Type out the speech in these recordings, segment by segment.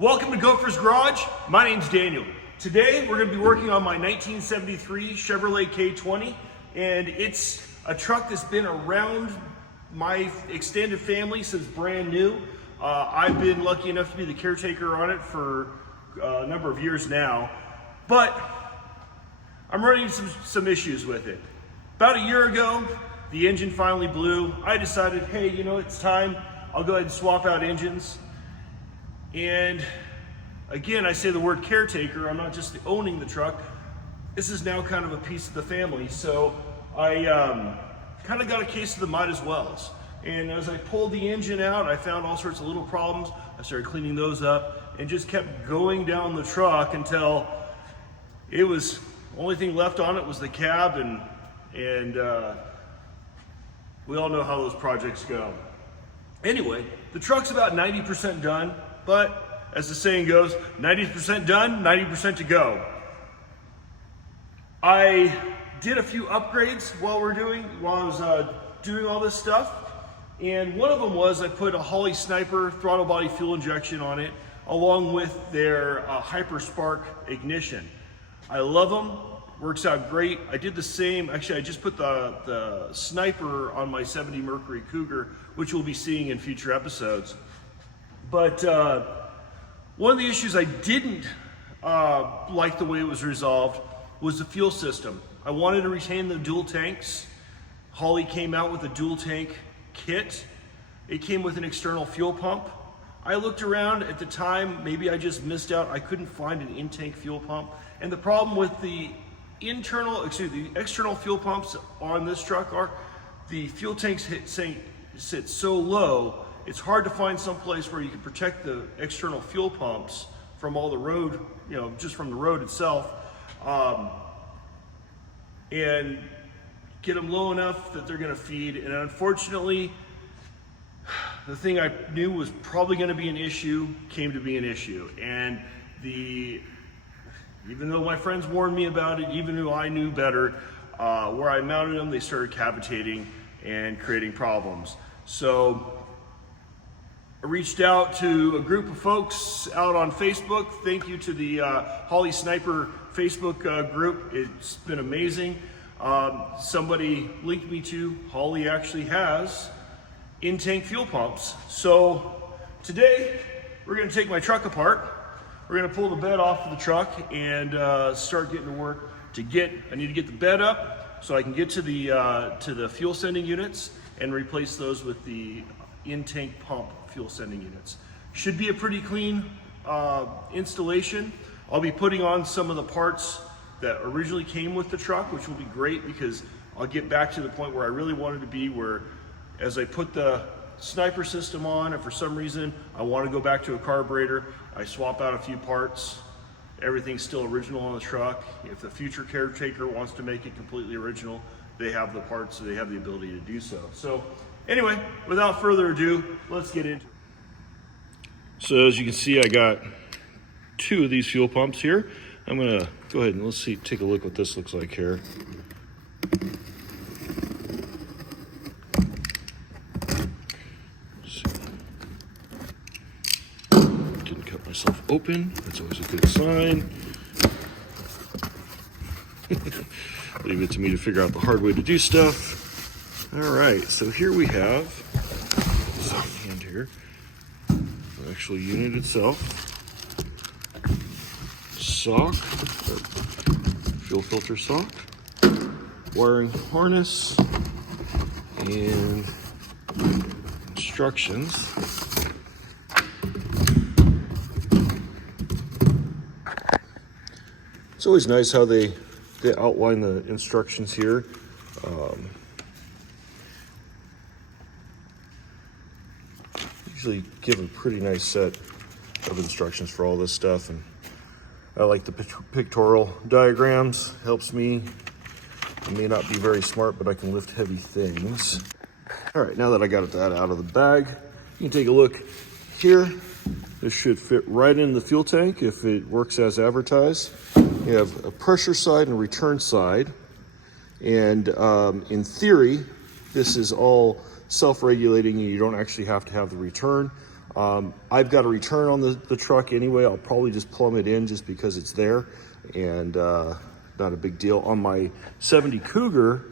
Welcome to Gopher's Garage. My name's Daniel. Today we're going to be working on my 1973 Chevrolet K20, and it's a truck that's been around my extended family since brand new. I've been lucky enough to be the caretaker on it for a number of years now, but I'm running into some issues with it. About a year ago, the engine finally blew. I decided, hey, you know, it's time. I'll go ahead and swap out engines. And again, I say the word caretaker, I'm not just owning the truck. This is now kind of a piece of the family. So I kind of got a case of the might as wells. And as I pulled the engine out, I found all sorts of little problems. I started cleaning those up and just kept going down the truck until it was, the only thing left on it was the cab, and we all know how those projects go. Anyway, the truck's about 90% done. But as the saying goes, 90% done, 90% to go. I did a few upgrades while I was doing all this stuff. And one of them was I put a Holley Sniper throttle body fuel injection on it, along with their Hyper Spark ignition. I love them, works out great. I did the same, actually I just put the Sniper on my 70 Mercury Cougar, which we'll be seeing in future episodes. But one of the issues I didn't like the way it was resolved was the fuel system. I wanted to retain the dual tanks. Holley came out with a dual tank kit. It came with an external fuel pump. I looked around at the time, maybe I just missed out. I couldn't find an in-tank fuel pump. And the problem with the external fuel pumps on this truck are the fuel tanks sit so low, it's hard to find some place where you can protect the external fuel pumps from all the road, you know, just from the road itself, and get them low enough that they're going to feed. And unfortunately, the thing I knew was probably going to be an issue came to be an issue. And even though my friends warned me about it, even though I knew better, where I mounted them, they started cavitating and creating problems. So I reached out to a group of folks out on Facebook. Thank you to the Holley Sniper Facebook group. It's been amazing. Somebody linked me to Holley actually has in-tank fuel pumps. So today we're going to take my truck apart. We're going to pull the bed off of the truck and start getting to work. I need to get the bed up so I can get to the fuel sending units and replace those with the in-tank pump fuel sending units. Should be a pretty clean installation. I'll be putting on some of the parts that originally came with the truck, which will be great because I'll get back to the point where I really wanted to be, where as I put the Sniper system on, and for some reason I want to go back to a carburetor, I swap out a few parts. Everything's still original on the truck. If the future caretaker wants to make it completely original, they have the parts, so they have the ability to do so. So anyway, without further ado, let's get into it. So as you can see, I got two of these fuel pumps here. I'm gonna go ahead and let's take a look what this looks like here. Didn't cut myself open, that's always a good sign. Leave it to me to figure out the hard way to do stuff. All right, so here we have this hand here, the actual unit itself, sock, fuel filter sock, wiring harness, and instructions. It's always nice how they outline the instructions here. Usually give a pretty nice set of instructions for all this stuff, and I like the pictorial diagrams. Helps me. I may not be very smart, but I can lift heavy things. All right, now that I got that out of the bag, you can take a look here. This should fit right in the fuel tank if it works as advertised. You have a pressure side and a return side. And in theory, this is all self-regulating and you don't actually have to have the return. I've got a return on the truck anyway. I'll probably just plumb it in just because it's there, and not a big deal. On my 70 Cougar,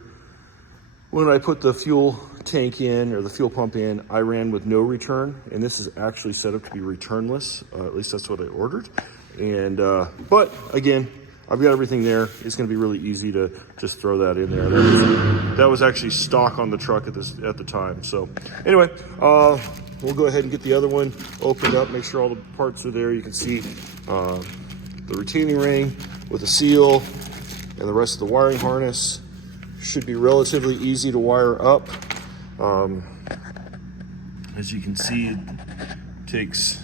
when I put the fuel tank in or the fuel pump in, I ran with no return, and this is actually set up to be returnless. At least that's what I ordered. And but again, I've got everything there. It's going to be really easy to just throw that in there. That was actually stock on the truck at the time. So anyway, we'll go ahead and get the other one opened up, make sure all the parts are there. You can see the retaining ring with a seal and the rest of the wiring harness. Should be relatively easy to wire up. As you can see, it takes,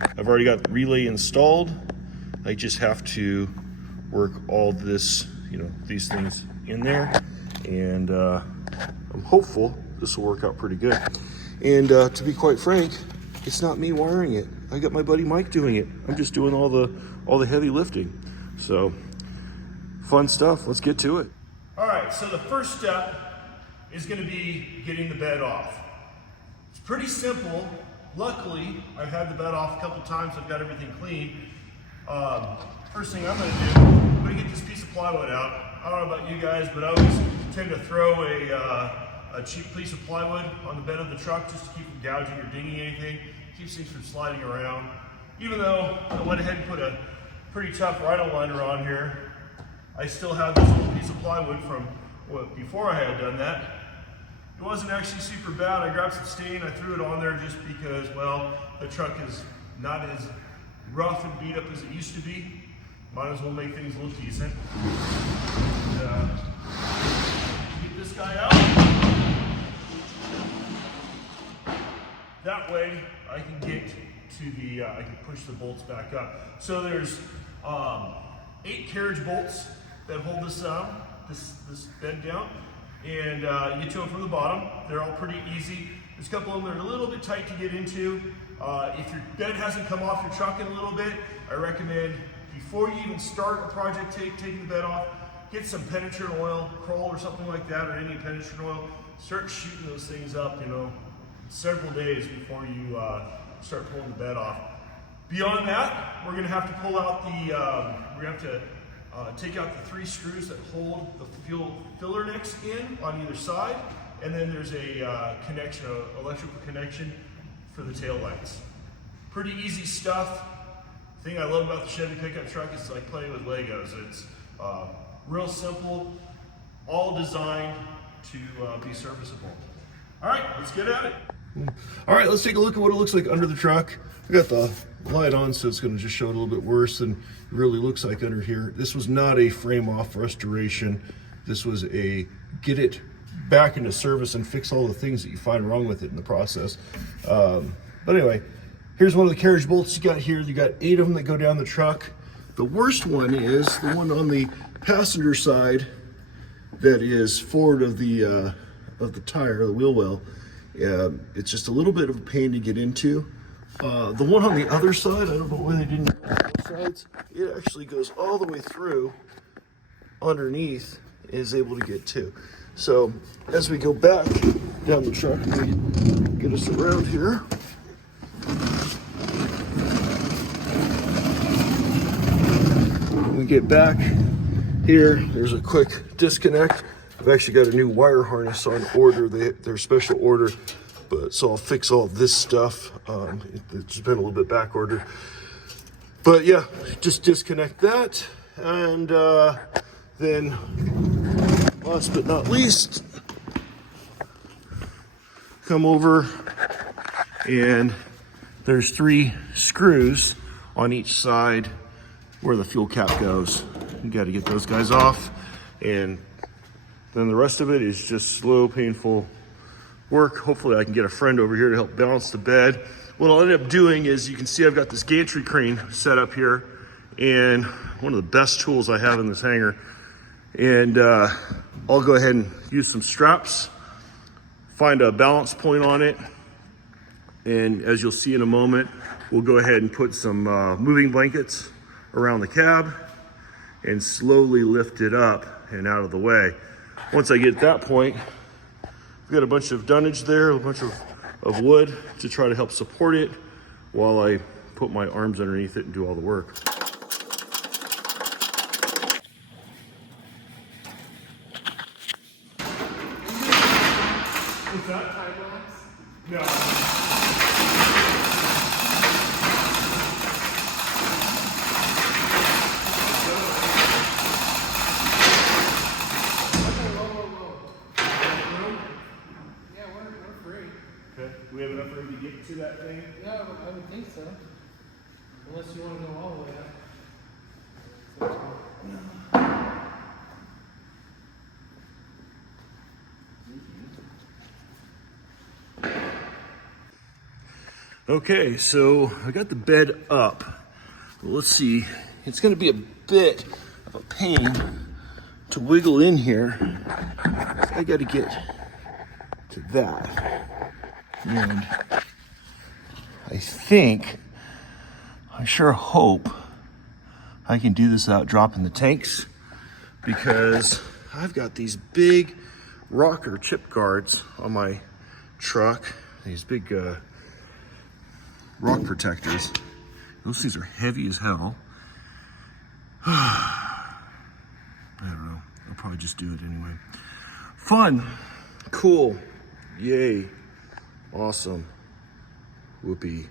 I've already got the relay installed. I just have to work all this, these things in there, and I'm hopeful this will work out pretty good. And to be quite frank, it's not me wiring it. I got my buddy Mike doing it. I'm just doing all the heavy lifting. So fun stuff. Let's get to it. All right, so the first step is going to be getting the bed off. It's pretty simple. Luckily, I've had the bed off a couple times. I've got everything clean. First thing I'm going to do, I'm going to get this piece of plywood out. I don't know about you guys, but I always tend to throw a cheap piece of plywood on the bed of the truck just to keep from gouging or dinging anything. Keeps things from sliding around. Even though I went ahead and put a pretty tough rhino liner on here, I still have this little piece of plywood from before I had done that. It wasn't actually super bad. I grabbed some stain, I threw it on there just because, well, the truck is not as rough and beat up as it used to be. Might as well make things look decent. And, get this guy out. That way I can get to the, I can push the bolts back up. So there's 8 carriage bolts that hold this this bed down, and you get to them from the bottom. They're all pretty easy. There's a couple of them that are a little bit tight to get into. If your bed hasn't come off your truck in a little bit, I recommend before you even start a project taking the bed off, get some penetrant oil, Kroll or something like that, or any penetrant oil. Start shooting those things up, several days before you start pulling the bed off. Beyond that, we're going to have to pull out take out the 3 screws that hold the fuel filler necks in on either side, and then there's a connection, an electrical connection for the tail lights. Pretty easy stuff. The thing I love about the Chevy pickup truck is like playing with Legos. It's real simple, all designed to be serviceable. All right, let's get at it. All right, let's take a look at what it looks like under the truck. I got the light on, so it's going to just show it a little bit worse than it really looks like under here. This was not a frame off restoration. This was a get it back into service and fix all the things that you find wrong with it in the process. But anyway, here's one of the carriage bolts you got here. You got 8 of them that go down the truck. The worst one is the one on the passenger side that is forward of the tire, the wheel well. It's just a little bit of a pain to get into. The one on the other side, I don't know why they didn't do both sides. It actually goes all the way through underneath and is able to get to. So as we go back down the truck, we get us around here. When we get back here, there's a quick disconnect. I've actually got a new wire harness on order. They're special order, but so I'll fix all this stuff. It's been a little bit back ordered. But yeah, just disconnect that. And then last but not least, come over, and there's 3 screws on each side where the fuel cap goes. You got to get those guys off, and then the rest of it is just slow, painful work. Hopefully I can get a friend over here to help balance the bed. What I'll end up doing is, you can see I've got this gantry crane set up here, and one of the best tools I have in this hangar. And I'll go ahead and use some straps, find a balance point on it, and as you'll see in a moment, we'll go ahead and put some moving blankets around the cab and slowly lift it up and out of the way. Once I get to that point, we've got a bunch of dunnage there, a bunch of of wood to try to help support it while I put my arms underneath it and do all the work. Is that time lapse? No. Yeah, we're free. Okay. Do we have enough room to get to that thing? Yeah, I would think so. Unless you want to go all the way up. Okay, so I got the bed up. Well, let's see. It's going to be a bit of a pain to wiggle in here. I got to get to that. And I sure hope I can do this without dropping the tanks, because I've got these big rocker chip guards on my truck. These big rock protectors. Those things are heavy as hell. I don't know. I'll probably just do it anyway. Fun. Cool. Yay. Awesome. Whoopee.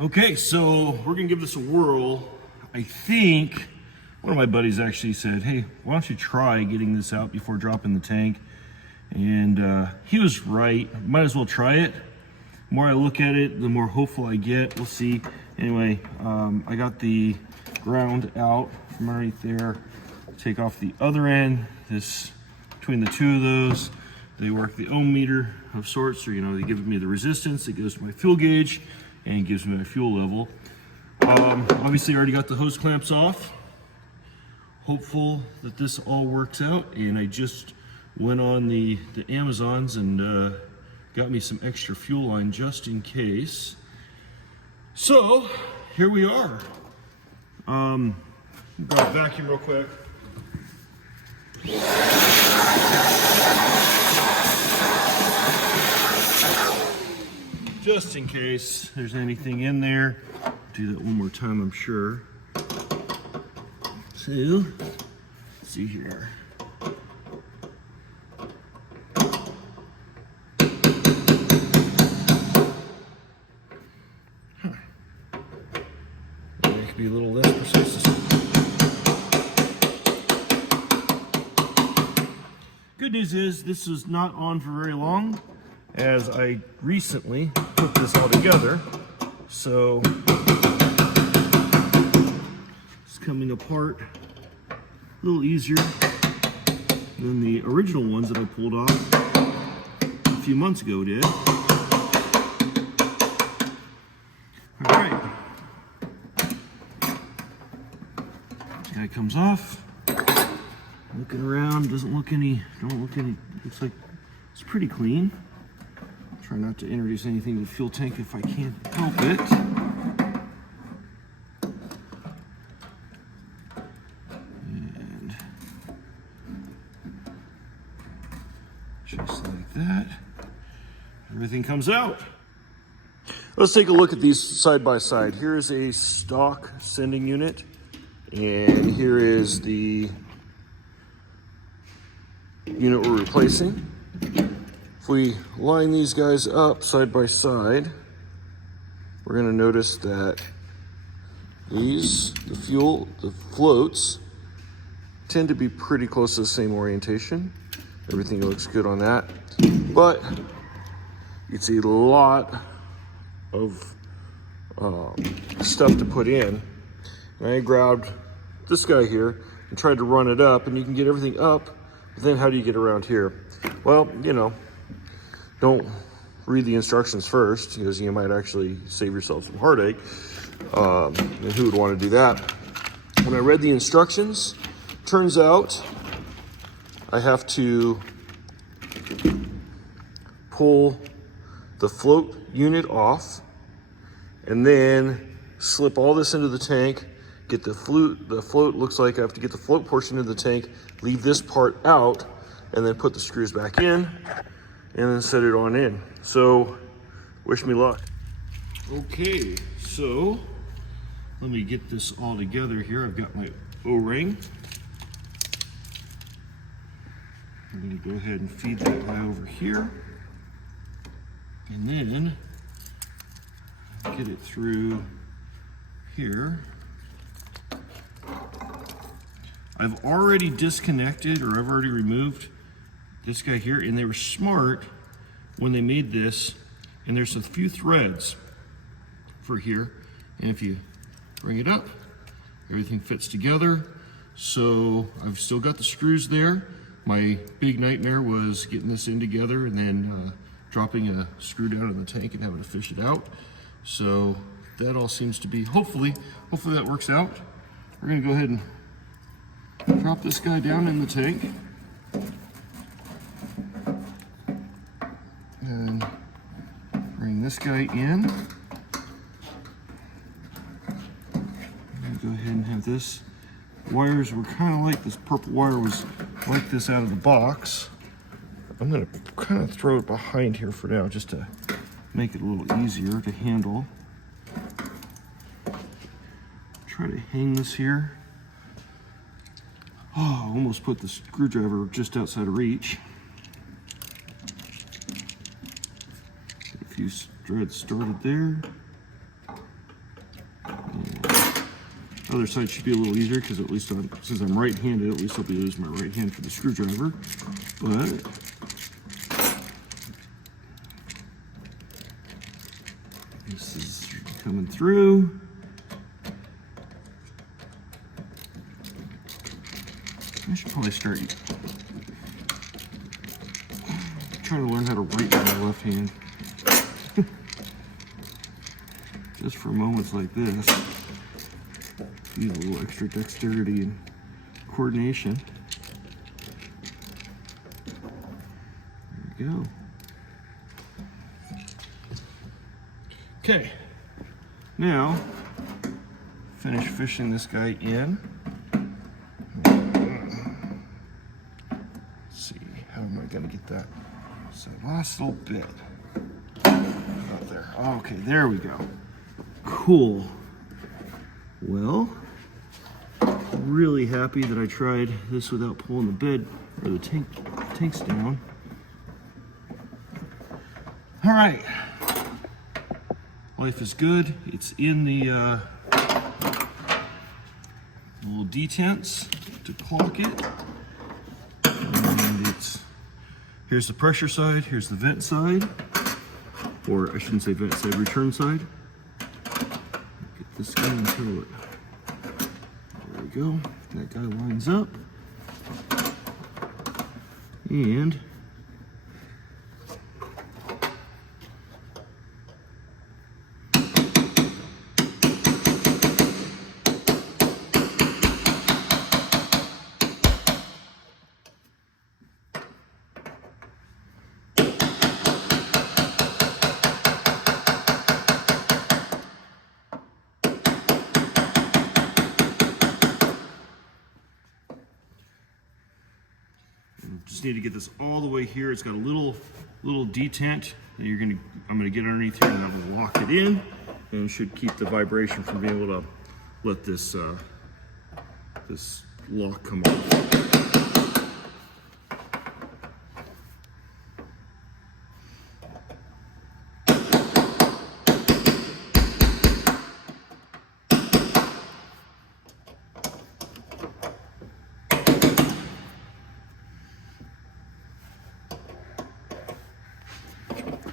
Okay, so we're gonna give this a whirl. I think one of my buddies actually said, hey, why don't you try getting this out before dropping the tank? And he was right. Might as well try it. The more I look at it, the more hopeful I get. We'll see. Anyway, I got the ground out from underneath there. Take off the other end. This, between the two of those, they work the ohm meter of sorts, or they give me the resistance. It goes to my fuel gauge and gives me my fuel level. Obviously, I already got the hose clamps off. Hopeful that this all works out. And I just went on the Amazons and got me some extra fuel line just in case. So here we are. Grab a vacuum real quick. Just in case there's anything in there. Do that one more time, I'm sure. So, let's see here. Be a little less precise. Good news is this is not on for very long, as I recently put this all together. So it's coming apart a little easier than the original ones that I pulled off a few months ago did. All right. Guy comes off, looking around, don't look any, looks like it's pretty clean. Try not to introduce anything to the fuel tank if I can't help it. And just like that, everything comes out. Let's take a look at these side by side. Here is a stock sending unit. And here is the unit we're replacing. If we line these guys up side by side, we're going to notice that the floats tend to be pretty close to the same orientation. Everything looks good on that, but it's a lot of stuff to put in. And I grabbed this guy here and tried to run it up, and you can get everything up, but then how do you get around here? Well, don't read the instructions first, because you might actually save yourself some heartache. And who would want to do that? When I read the instructions, turns out I have to pull the float unit off and then slip all this into the tank. Get the float looks like I have to get the float portion of the tank, leave this part out, and then put the screws back in. and then set it on in. So wish me luck. Okay, so let me get this all together here. I've got my O-ring. I'm going to go ahead and feed that guy over here, and then get it through here. I've already disconnected, or I've already removed this guy here, and they were smart when they made this. And there's a few threads for here, and if you bring it up, everything fits together. So I've still got the screws there. My big nightmare was getting this in together and then dropping a screw down in the tank and having to fish it out. So that all seems to be, hopefully that works out. We're gonna go ahead and drop this guy down in the tank. And bring this guy in. Go ahead and have this. Wires were kind of like this purple wire was like this out of the box. I'm going to kind of throw it behind here for now just to make it a little easier to handle. Try to hang this here. Oh, I almost put the screwdriver just outside of reach. Get a few threads started there. Other side should be a little easier because at least since I'm right-handed, at least I'll be using my right hand for the screwdriver. But this is coming through. I should probably start trying to learn how to write with my left hand. Just for moments like this. Need a little extra dexterity and coordination. There we go. Okay, now finish fishing this guy in. Let's see, how am I going to get that? So last little bit. Out there. Okay, there we go. Cool. Well, really happy that I tried this without pulling the bed or the tanks down. All right, life is good. It's in the little detents to clock it, and here's the pressure side, here's the vent side, or I shouldn't say vent side, return side. Get this guy into it. There we go. That guy lines up. And just need to get this all the way here. It's got a little detent that I'm gonna get underneath here, and I'm gonna lock it in, and it should keep the vibration from being able to let this this lock come off.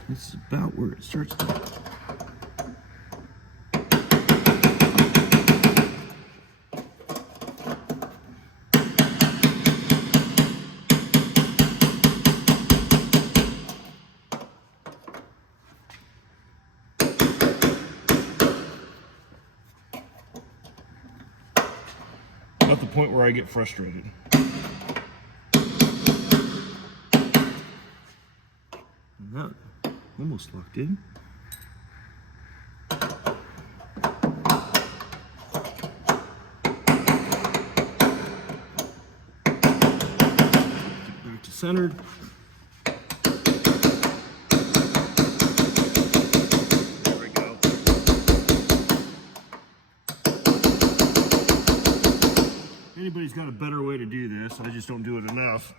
This is about where it starts to. At the point where I get frustrated. And that almost locked in. Get back to centered. anybody's got a better way to do this. I just don't do it enough.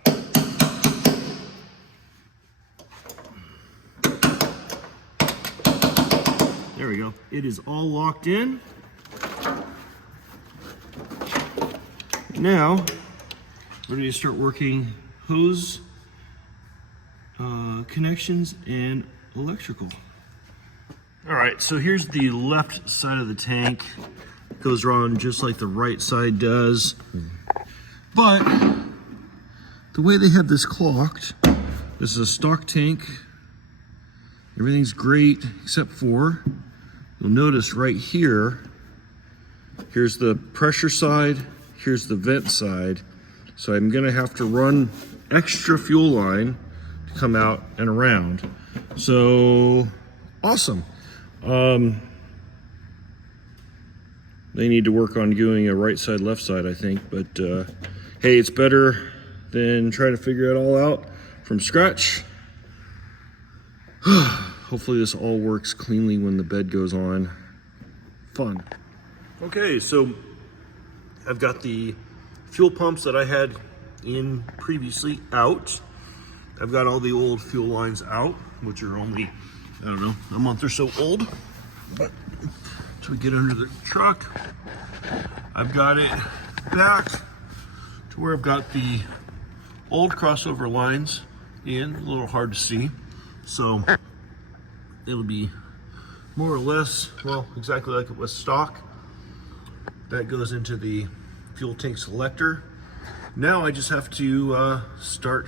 There we go. It is all locked in. Now, ready to start working hose connections and electrical. All right, so here's the left side of the tank. It goes around just like the right side does. But the way they have this clocked, this is a stock tank. Everything's great except for, you'll notice right here, here's the pressure side, here's the vent side. So I'm gonna have to run extra fuel line to come out and around. So, awesome. They need to work on doing a right side, left side, I think, but hey, it's better than trying to figure it all out from scratch. Hopefully this all works cleanly when the bed goes on. Fun. Okay, so I've got the fuel pumps that I had in previously out. I've got all the old fuel lines out, which are only, I don't know, a month or so old. But so we get under the truck, I've got it back to where I've got the old crossover lines in, a little hard to see. So it'll be more or less, well, exactly like it was stock. That goes into the fuel tank selector. Now I just have to start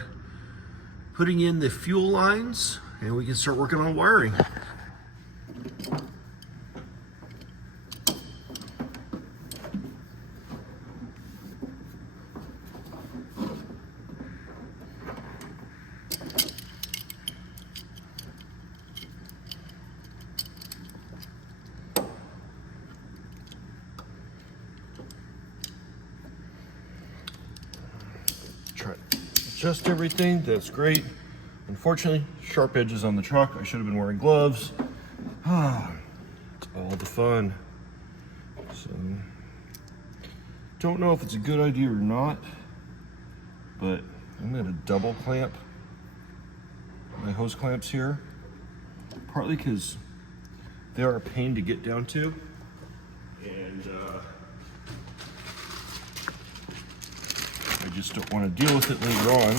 putting in the fuel lines and we can start working on wiring. Try to adjust everything, that's great. Unfortunately, sharp edges on the truck. I should have been wearing gloves. It's all the fun. So, don't know if it's a good idea or not, but I'm gonna double clamp my hose clamps here, partly because they are a pain to get down to, and I just don't want to deal with it later on.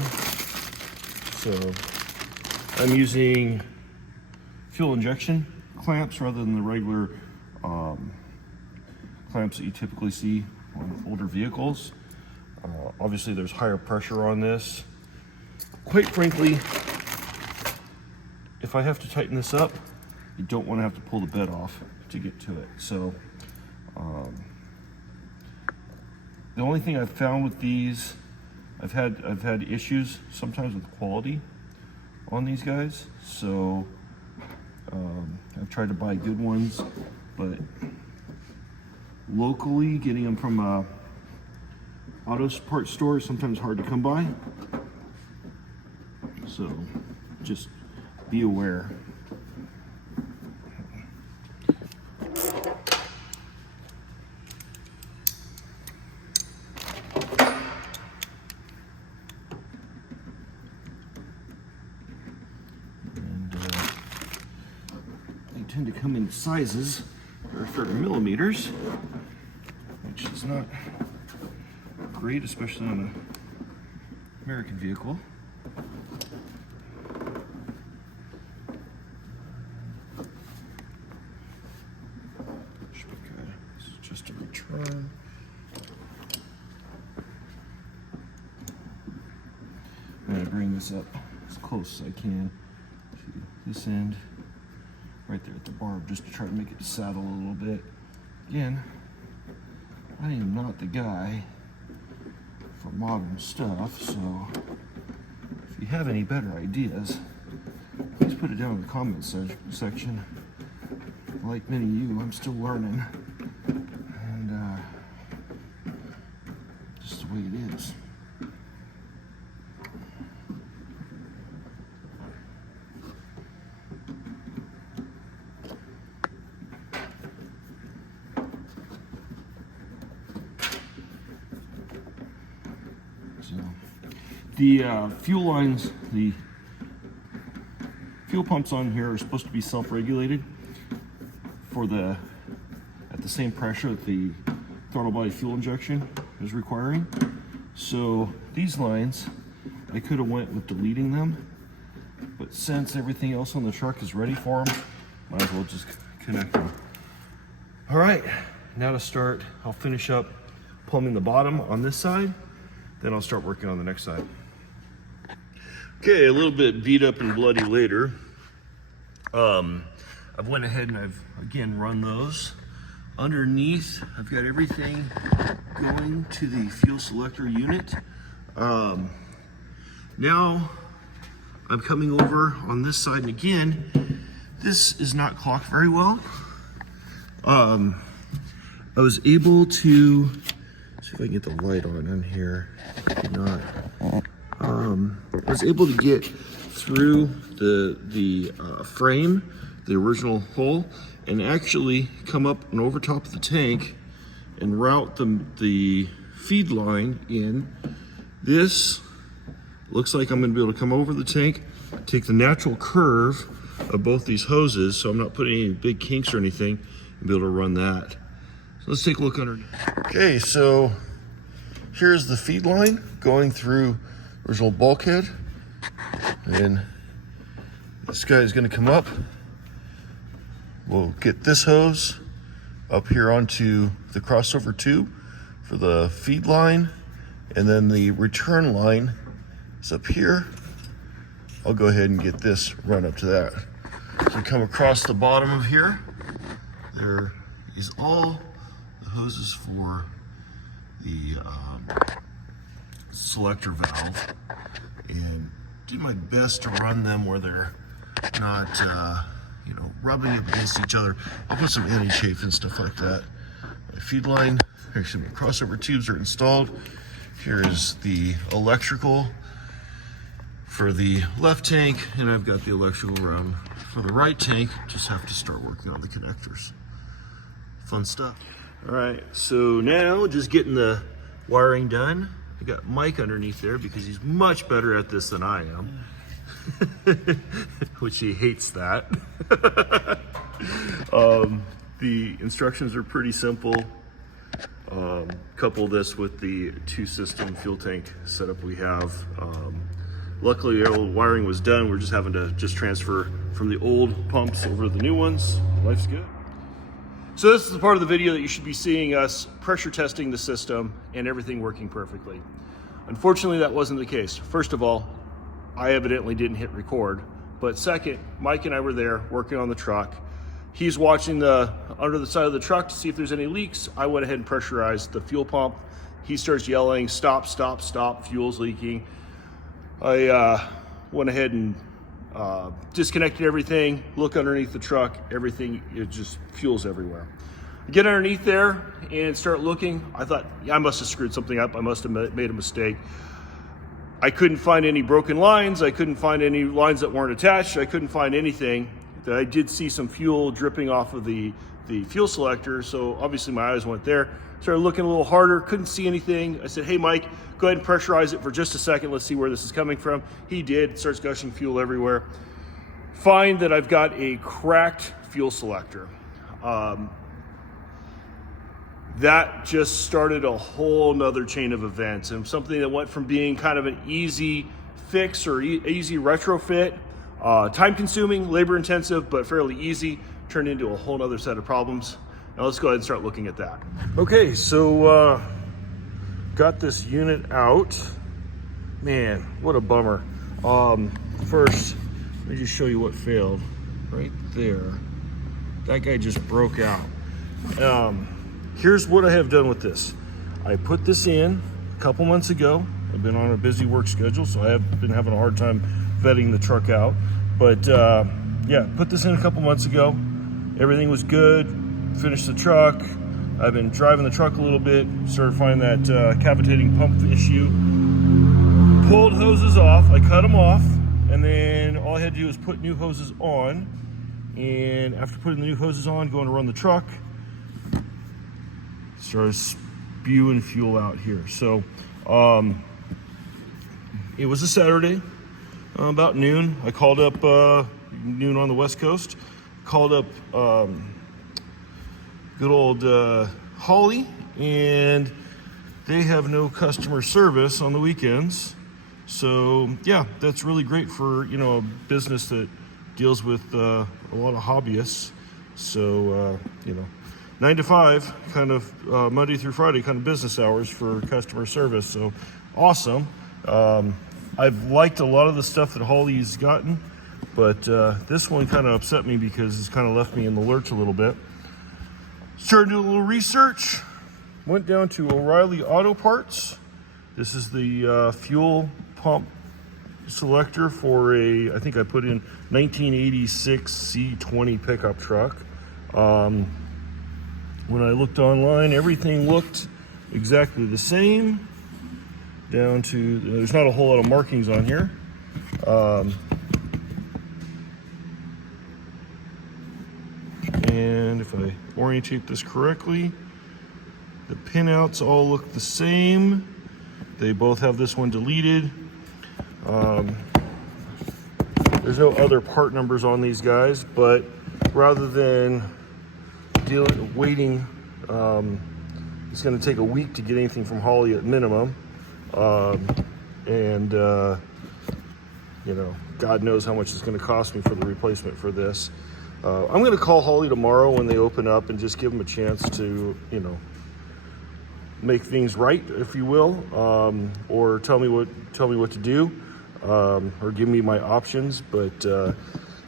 So I'm using fuel injection clamps rather than the regular clamps that you typically see on older vehicles. Obviously there's higher pressure on this. Quite frankly, if I have to tighten this up, you don't want to have to pull the bed off to get to it. So the only thing I've found with these, I've had issues sometimes with quality on these guys. So I've tried to buy good ones, but locally getting them from a auto parts store is sometimes hard to come by. So just be aware. They tend to come in sizes that are 30 millimeters, which is not great, especially on an American vehicle. Should be good. This is just a return. I'm going to bring this up as close as I can to this end, right there at the barb, just to try to make it saddle a little bit. Again, I am not the guy for modern stuff, so if you have any better ideas, please put it down in the comments section. Like many of you, I'm still learning, and just the way it is. The fuel lines, the fuel pumps on here are supposed to be self-regulated at the same pressure that the throttle body fuel injection is requiring. So these lines, I could have went with deleting them, but since everything else on the truck is ready for them, might as well just connect them. All right, now to start, I'll finish up plumbing the bottom on this side, then I'll start working on the next side. Okay, a little bit beat up and bloody later. I've went ahead and I've again run those. Underneath, I've got everything going to the fuel selector unit. Now I'm coming over on this side, and again, this is not clocked very well. I was able to see if I can get the light on here. I did not. I was able to get through the frame, the original hole, and actually come up and over top of the tank and route the feed line in. This looks like I'm going to be able to come over the tank, take the natural curve of both these hoses, so I'm not putting any big kinks or anything, and be able to run that. So let's take a look underneath. Okay, so here's the feed line going through original bulkhead, and this guy is going to come up. We'll get this hose up here onto the crossover tube for the feed line, and then the return line is up here. I'll go ahead and get this run up to that. So we come across the bottom of here. There is all the hoses for the selector valve, and do my best to run them where they're not rubbing up against each other. I'll put some anti-chafe and stuff like that. My feed line, actually my crossover tubes are installed. Here is the electrical for the left tank, and I've got the electrical around for the right tank. Just have to start working on the connectors. Fun stuff. All right, so now just getting the wiring done. I got Mike underneath there because he's much better at this than I am. Which he hates that. The instructions are pretty simple. Couple this with the 2-system fuel tank setup we have. Luckily, our old wiring was done. We're just having to transfer from the old pumps over to the new ones. Life's good. So this is the part of the video that you should be seeing us pressure testing the system and everything working perfectly. Unfortunately, that wasn't the case. First of all, I evidently didn't hit record, but second, Mike and I were there working on the truck. He's watching under the side of the truck to see if there's any leaks. I went ahead and pressurized the fuel pump. He starts yelling, "Stop, stop, stop, fuel's leaking." I went ahead and disconnected everything, look underneath the truck, everything, it just fuel's everywhere. I get underneath there and start looking. I thought, I must have screwed something up. I must have made a mistake. I couldn't find any broken lines. I couldn't find any lines that weren't attached. I couldn't find anything. I did see some fuel dripping off of the fuel selector, so obviously my eyes went there. Started looking a little harder, couldn't see anything. I said, "Hey Mike, go ahead and pressurize it for just a second. Let's see where this is coming from." He did, starts gushing fuel everywhere. Find that I've got a cracked fuel selector. That just started a whole nother chain of events, and something that went from being kind of an easy fix or easy retrofit, time consuming, labor intensive, but fairly easy, turned into a whole nother set of problems. Now let's go ahead and start looking at that. Okay, so got this unit out. Man, what a bummer. First, let me just show you what failed. Right there, that guy just broke out. Here's what I have done with this. I put this in a couple months ago. I've been on a busy work schedule, so I have been having a hard time vetting the truck out. But yeah, put this in a couple months ago. Everything was good. Finished the truck. I've been driving the truck a little bit. Started finding that cavitating pump issue. Pulled hoses off. I cut them off, and then all I had to do was put new hoses on. And after putting the new hoses on, going to run the truck, started spewing fuel out here. So it was a Saturday, about noon. I called up, noon on the West Coast, called up good old Holley, and they have no customer service on the weekends. So yeah, that's really great for, you know, a business that deals with a lot of hobbyists. So, you know, 9 to 5, kind of Monday through Friday kind of business hours for customer service. So awesome. I've liked a lot of the stuff that Holley's gotten, but this one kind of upset me because it's kind of left me in the lurch a little bit. Started to do a little research, went down to O'Reilly Auto Parts. This is the fuel pump selector for I think I put in 1986 C20 pickup truck. When I looked online, everything looked exactly the same, down to, there's not a whole lot of markings on here. And if I orientate this correctly, the pinouts all look the same. They both have this one deleted. There's no other part numbers on these guys, but rather than waiting, it's going to take a week to get anything from Holley at minimum. You know, God knows how much it's going to cost me for the replacement for this. I'm going to call Holley tomorrow when they open up and just give them a chance to, you know, make things right, if you will, or tell me what to do, or give me my options. But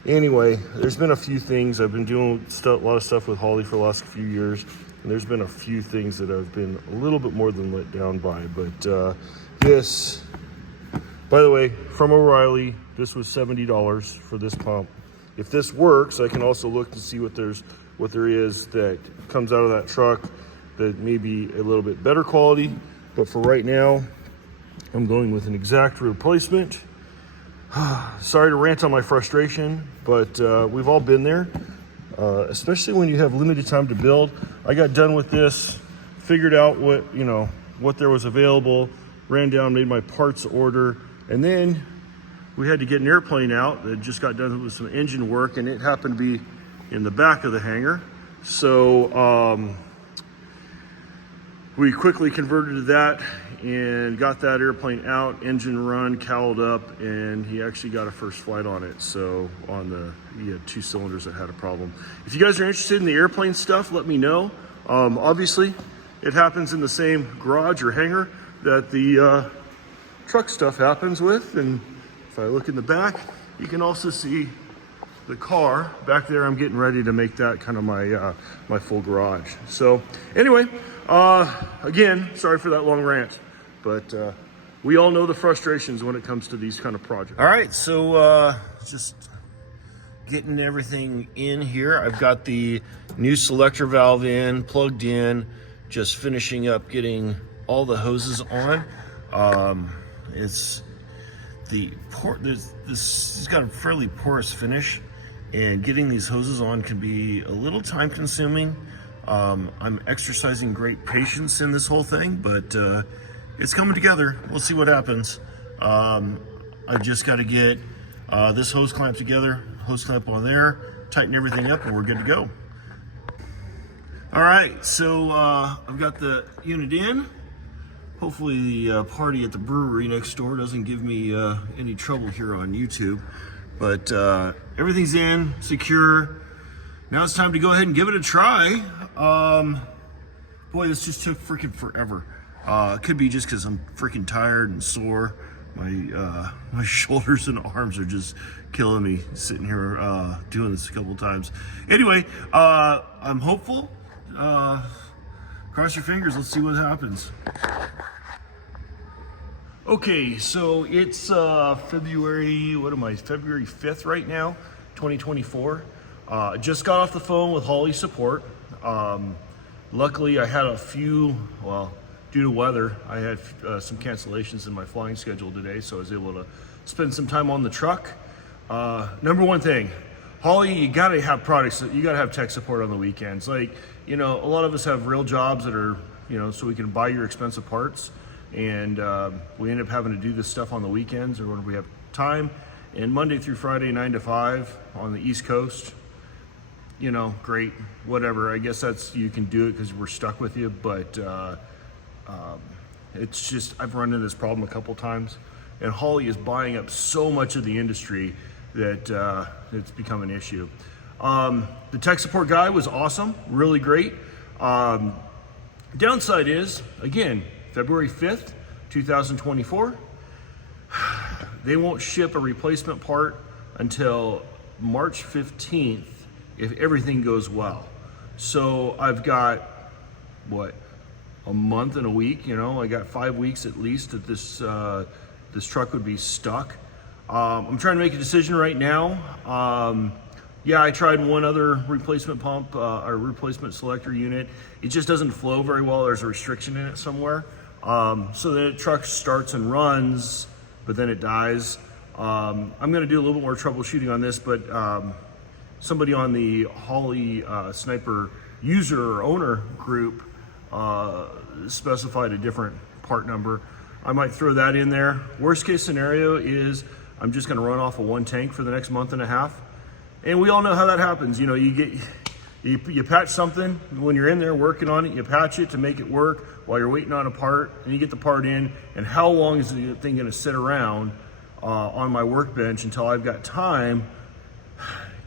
anyway, there's been a few things. I've been doing a lot of stuff with Holley for the last few years, and there's been a few things that I've been a little bit more than let down by. But this, by the way, from O'Reilly, this was $70 for this pump. If this works, I can also look to see what there is that comes out of that truck that may be a little bit better quality. But for right now, I'm going with an exact replacement. Sorry to rant on my frustration, but we've all been there, especially when you have limited time to build. I got done with this, figured out what there was available, ran down, made my parts order, and then we had to get an airplane out that just got done with some engine work, and it happened to be in the back of the hangar. So we quickly converted to that and got that airplane out, engine run, cowled up, and he actually got a first flight on it. So he had 2 cylinders that had a problem. If you guys are interested in the airplane stuff, let me know. Obviously, it happens in the same garage or hangar that the truck stuff happens with. And if I look in the back, you can also see the car back there. I'm getting ready to make that kind of my full garage. So anyway, again, sorry for that long rant, but we all know the frustrations when it comes to these kind of projects. All right, so just getting everything in here. I've got the new selector valve plugged in, just finishing up getting all the hoses on. This has got a fairly porous finish, and getting these hoses on can be a little time consuming. I'm exercising great patience in this whole thing, but it's coming together. We'll see what happens. I just got to get this hose clamp together, hose clamp on there, tighten everything up, and we're good to go. All right, so I've got the unit in. Hopefully the party at the brewery next door doesn't give me any trouble here on YouTube. But everything's in, secure. Now it's time to go ahead and give it a try. Boy, this just took freaking forever. It could be just because I'm freaking tired and sore. My shoulders and arms are just killing me sitting here doing this a couple times. Anyway, I'm hopeful. Cross your fingers, let's see what happens. Okay, so it's February 5th right now, 2024. Just got off the phone with Holley support. Luckily, I had a few, due to weather, I had some cancellations in my flying schedule today, so I was able to spend some time on the truck. Number one thing, Holley, you gotta have products, you gotta have tech support on the weekends. Like, a lot of us have real jobs that are, so we can buy your expensive parts. and we end up having to do this stuff on the weekends or when we have time. And Monday through Friday, 9 to 5 on the East Coast, you know, great, whatever. I guess that's, you can do it because we're stuck with you, but it's just, I've run into this problem a couple times, and Holley is buying up so much of the industry that it's become an issue. The tech support guy was awesome, really great. Downside is, again, February 5th, 2024, they won't ship a replacement part until March 15th if everything goes well. So I've got, what, a month and a week, you know, I got 5 weeks at least that this truck would be stuck. I'm trying to make a decision right now. Yeah, I tried one other replacement pump, or replacement selector unit. It just doesn't flow very well. There's a restriction in it somewhere. So then the truck starts and runs, but then it dies. I'm gonna do a little bit more troubleshooting on this, but somebody on the Holley Sniper user or owner group specified a different part number. I might throw that in there. Worst case scenario is I'm just gonna run off of one tank for the next month and a half. And we all know how that happens. You know, you patch something when you're in there working on it, you patch it to make it work while you're waiting on a part, and you get the part in, and how long is the thing gonna sit around on my workbench until I've got time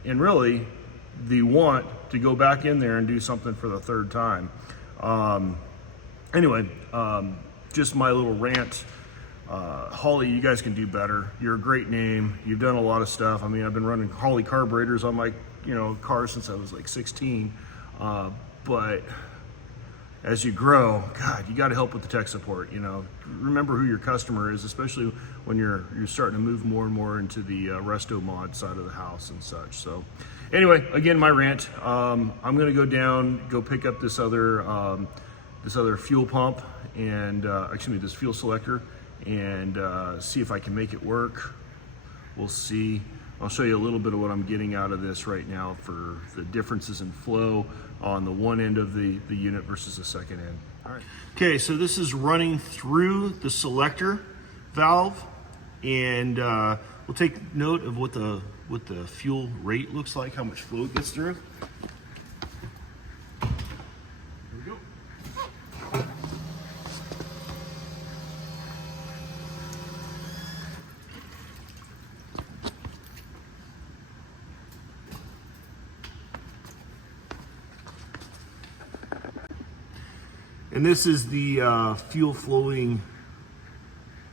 and really the want to go back in there and do something for the third time. Anyway, just my little rant. Holley, you guys can do better. You're a great name. You've done a lot of stuff. I mean, I've been running Holley carburetors on my, you know, car since I was like 16. But as you grow, God, you got to help with the tech support. You know, remember who your customer is, especially when you're starting to move more and more into the resto mod side of the house and such. So, anyway, again, my rant. I'm gonna go down, go pick up this other fuel pump and this fuel selector, and see if I can make it work. We'll see. I'll show you a little bit of what I'm getting out of this right now for the differences in flow on the one end of the unit versus the second end. All right. Okay, so this is running through the selector valve, and we'll take note of what the fuel rate looks like, how much flow it gets through. Here we go. And this is the fuel flowing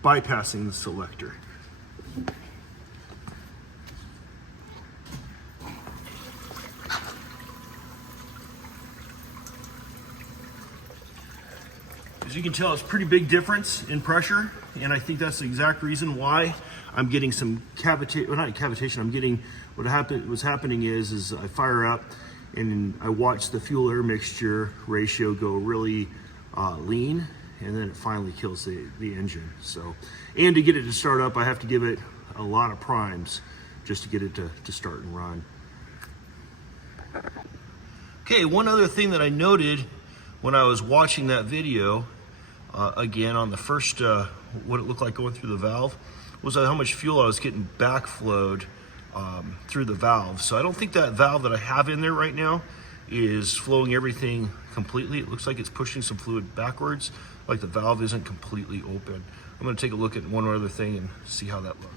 bypassing the selector. As you can tell, it's a pretty big difference in pressure, and I think that's the exact reason why I'm getting some cavitation, well, not cavitation, I'm getting, what's happening is I fire up and I watch the fuel air mixture ratio go really lean, and then it finally kills the engine. So, and to get it to start up, I have to give it a lot of primes just to get it to start and run. Okay, one other thing that I noted when I was watching that video, again on the first, what it looked like going through the valve, was how much fuel I was getting backflowed through the valve. So I don't think that valve that I have in there right now is flowing everything completely. It looks like it's pushing some fluid backwards, like the valve isn't completely open. I'm gonna take a look at one other thing and see how that looks.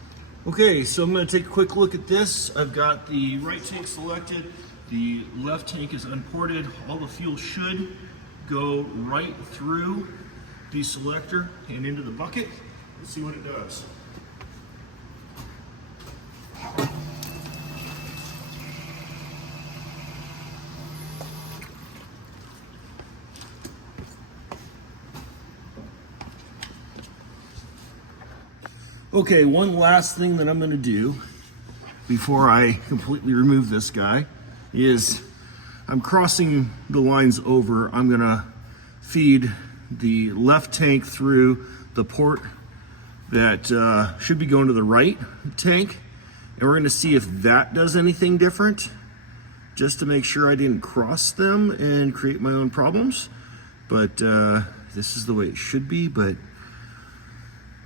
Okay, so I'm gonna take a quick look at this. I've got the right tank selected, the left tank is unported. All the fuel should go right through the selector and into the bucket. Let's see what it does. Okay, one last thing that I'm going to do before I completely remove this guy is I'm crossing the lines over. I'm going to feed the left tank through the port that should be going to the right tank, and we're going to see if that does anything different, just to make sure I didn't cross them and create my own problems. But this is the way it should be, but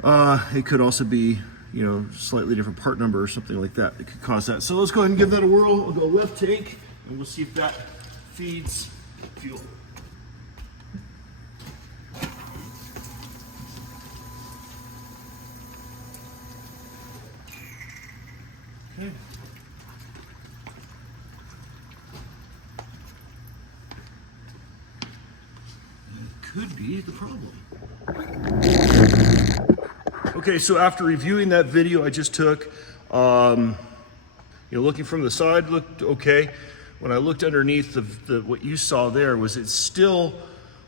It could also be, you know, slightly different part number or something like that that could cause that. So let's go ahead and give that a whirl. I'll go left tank and we'll see if that feeds fuel. Okay. Could be the problem. Okay, so after reviewing that video I just took, you know, looking from the side looked okay. When I looked underneath, what you saw there was it's still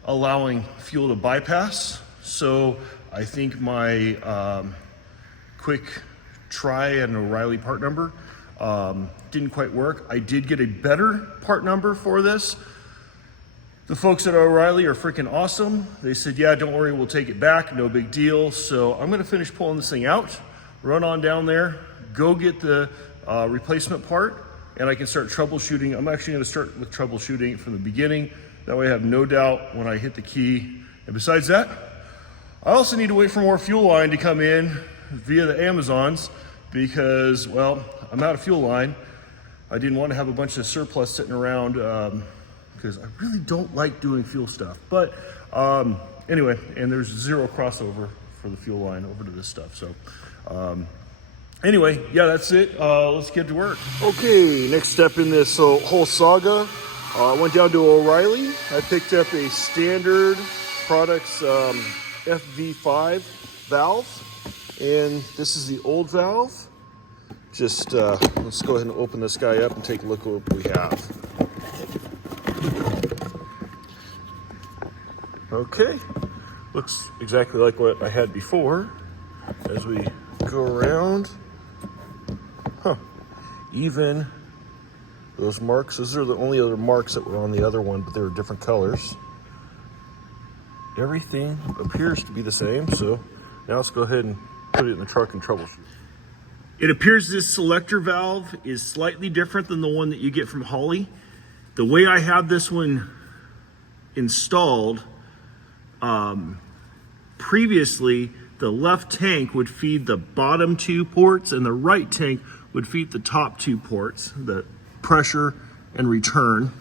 allowing fuel to bypass. So I think my quick try at an O'Reilly part number didn't quite work. I did get a better part number for this. The folks at O'Reilly are freaking awesome. They said, yeah, don't worry, we'll take it back, no big deal. So I'm gonna finish pulling this thing out, run on down there, go get the replacement part, and I can start troubleshooting. I'm actually gonna start with troubleshooting from the beginning. That way I have no doubt when I hit the key. And besides that, I also need to wait for more fuel line to come in via the Amazons because, well, I'm out of fuel line. I didn't want to have a bunch of surplus sitting around because I really don't like doing fuel stuff. But anyway, and there's zero crossover for the fuel line over to this stuff. So anyway, yeah, that's it. Let's get to work. Okay, next step in this whole saga. I went down to O'Reilly. I picked up a standard products FV5 valve, and this is the old valve. Just let's go ahead and open this guy up and take a look at what we have. Okay, looks exactly like what I had before. As we go around, even those marks, those are the only other marks that were on the other one, but they were different colors. Everything appears to be the same, so now let's go ahead and put it in the truck and troubleshoot. It appears this selector valve is slightly different than the one that you get from Holley. The way I have this one installed, previously the left tank would feed the bottom two ports and the right tank would feed the top two ports, the pressure and return.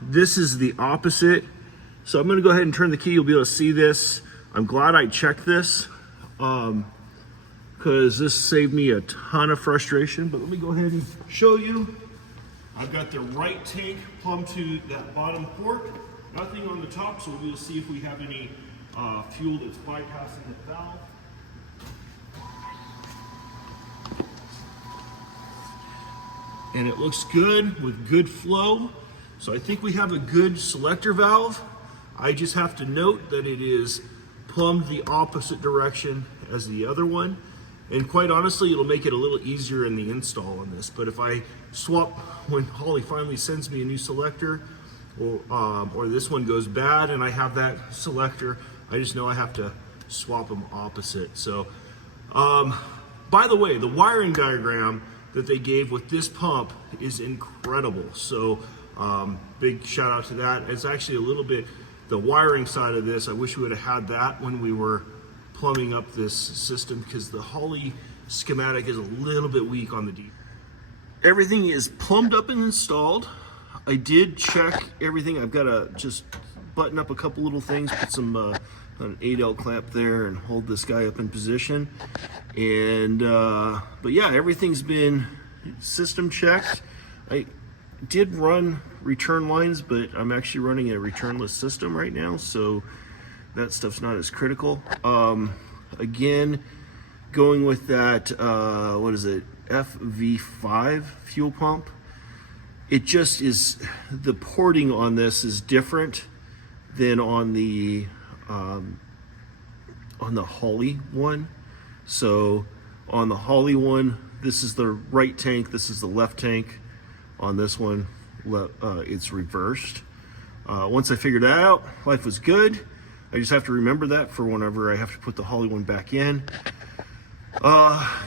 This is the opposite. So I'm gonna go ahead and turn the key. You'll be able to see this. I'm glad I checked this because this saved me a ton of frustration, but let me go ahead and show you. I've got the right tank plumbed to that bottom port, nothing on the top, so we'll see if we have any fuel that's bypassing the valve. And it looks good with good flow. So I think we have a good selector valve. I just have to note that it is plumbed the opposite direction as the other one. And quite honestly, it'll make it a little easier in the install on this. But if I swap, when Holley finally sends me a new selector, or this one goes bad and I have that selector, I just know I have to swap them opposite. So, by the way, the wiring diagram that they gave with this pump is incredible. So, big shout out to that. It's actually a little bit, the wiring side of this, I wish we would have had that when we were plumbing up this system because the Holley schematic is a little bit weak on the deep. Everything is plumbed up and installed. I did check everything. I've got to just button up a couple little things, put some an 8L clamp there and hold this guy up in position. And but yeah, everything's been system checked. I did run return lines, but I'm actually running a returnless system right now, so that stuff's not as critical. Again, going with that, what is it, FV5 fuel pump. It just is, the porting on this is different than on the Holley one. So on the Holley one, this is the right tank, this is the left tank. On this one, it's reversed. Once I figured that out, life was good. I just have to remember that for whenever I have to put the Holley one back in.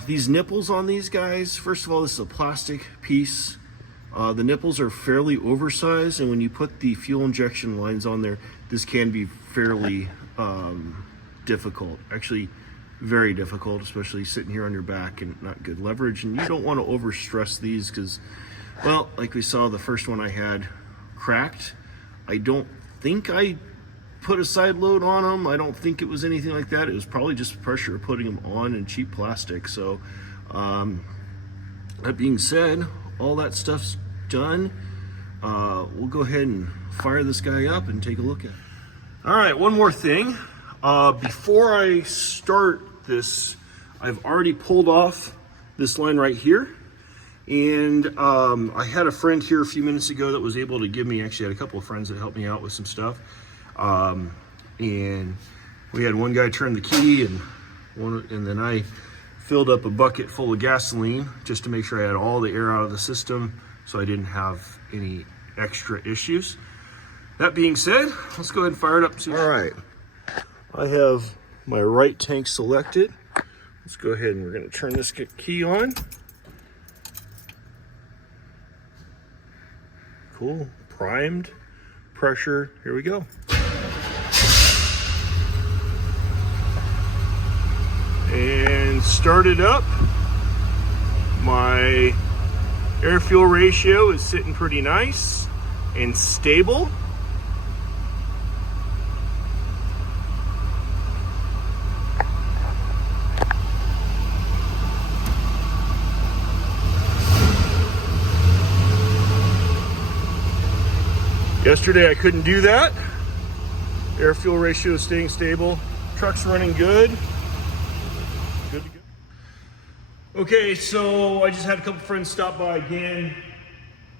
These nipples on these guys, first of all, this is a plastic piece. The nipples are fairly oversized, and when you put the fuel injection lines on there, this can be fairly difficult, actually very difficult, especially sitting here on your back and not good leverage. And you don't want to over stress these because, well, like we saw, the first one I had cracked. I don't think I put a side load on them. I don't think it was anything like that. It was probably just pressure of putting them on and cheap plastic. So that being said, all that stuff's done. We'll go ahead and fire this guy up and take a look at it. All right, one more thing. Before I start this, I've already pulled off this line right here. And I had a friend here a few minutes ago that was able to give me, actually I had a couple of friends that helped me out with some stuff. And we had one guy turn the key and then I filled up a bucket full of gasoline just to make sure I had all the air out of the system so I didn't have any extra issues. That being said, let's go ahead and fire it up. All right, I have my right tank selected. Let's go ahead and we're going to turn this key on. Cool, primed, pressure, here we go. And start it up. My air fuel ratio is sitting pretty nice and stable. Yesterday I couldn't do that. Air fuel ratio is staying stable. Truck's running good. Good to go. Okay, so I just had a couple friends stop by again.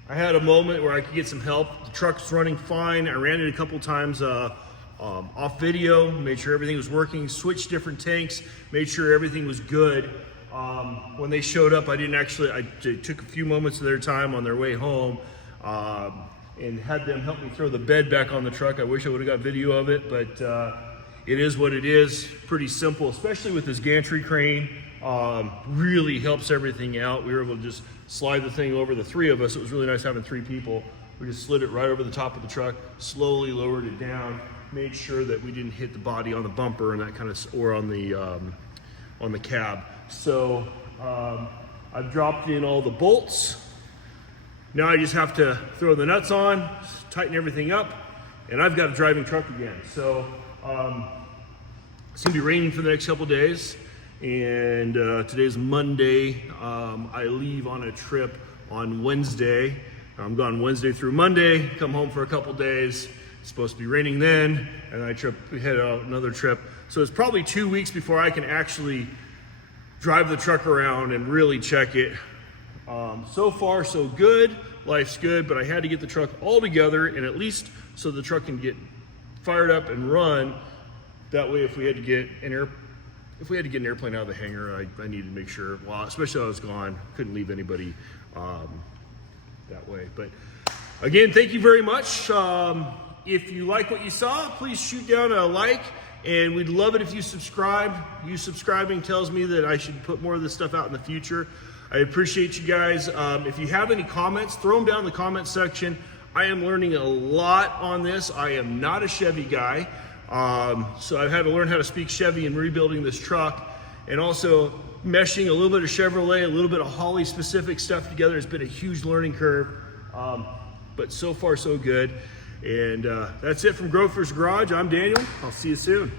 I had a moment where I could get some help. The truck's running fine. I ran it a couple times off video, made sure everything was working, switched different tanks, made sure everything was good. When they showed up, I took a few moments of their time on their way home and had them help me throw the bed back on the truck. I wish I would have got video of it, but it is what it is. Pretty simple, especially with this gantry crane. Really helps everything out. We were able to just slide the thing over, the three of us. It was really nice having three people. We just slid it right over the top of the truck, slowly lowered it down, made sure that we didn't hit the body on the bumper and that kind of, or on the cab. So I've dropped in all the bolts. Now I just have to throw the nuts on, tighten everything up, and I've got a driving truck again. So it's gonna be raining for the next couple days, and today's Monday. I leave on a trip on Wednesday. I'm gone Wednesday through Monday, come home for a couple days. It's supposed to be raining then, and I head out another trip. So it's probably 2 weeks before I can actually drive the truck around and really check it. So far, so good. Life's good, but I had to get the truck all together, and at least so the truck can get fired up and run. That way, if we had to get an airplane out of the hangar, I needed to make sure. Well, especially when I was gone, couldn't leave anybody that way. But again, thank you very much. If you like what you saw, please shoot down a like, and we'd love it if you subscribe. You subscribing tells me that I should put more of this stuff out in the future. I appreciate you guys. If you have any comments, throw them down in the comment section. I am learning a lot on this. I am not a Chevy guy. So I've had to learn how to speak Chevy in rebuilding this truck, and also meshing a little bit of Chevrolet, a little bit of Holley specific stuff together has been a huge learning curve. But so far so good. And that's it from Grover's Garage. I'm Daniel. I'll see you soon.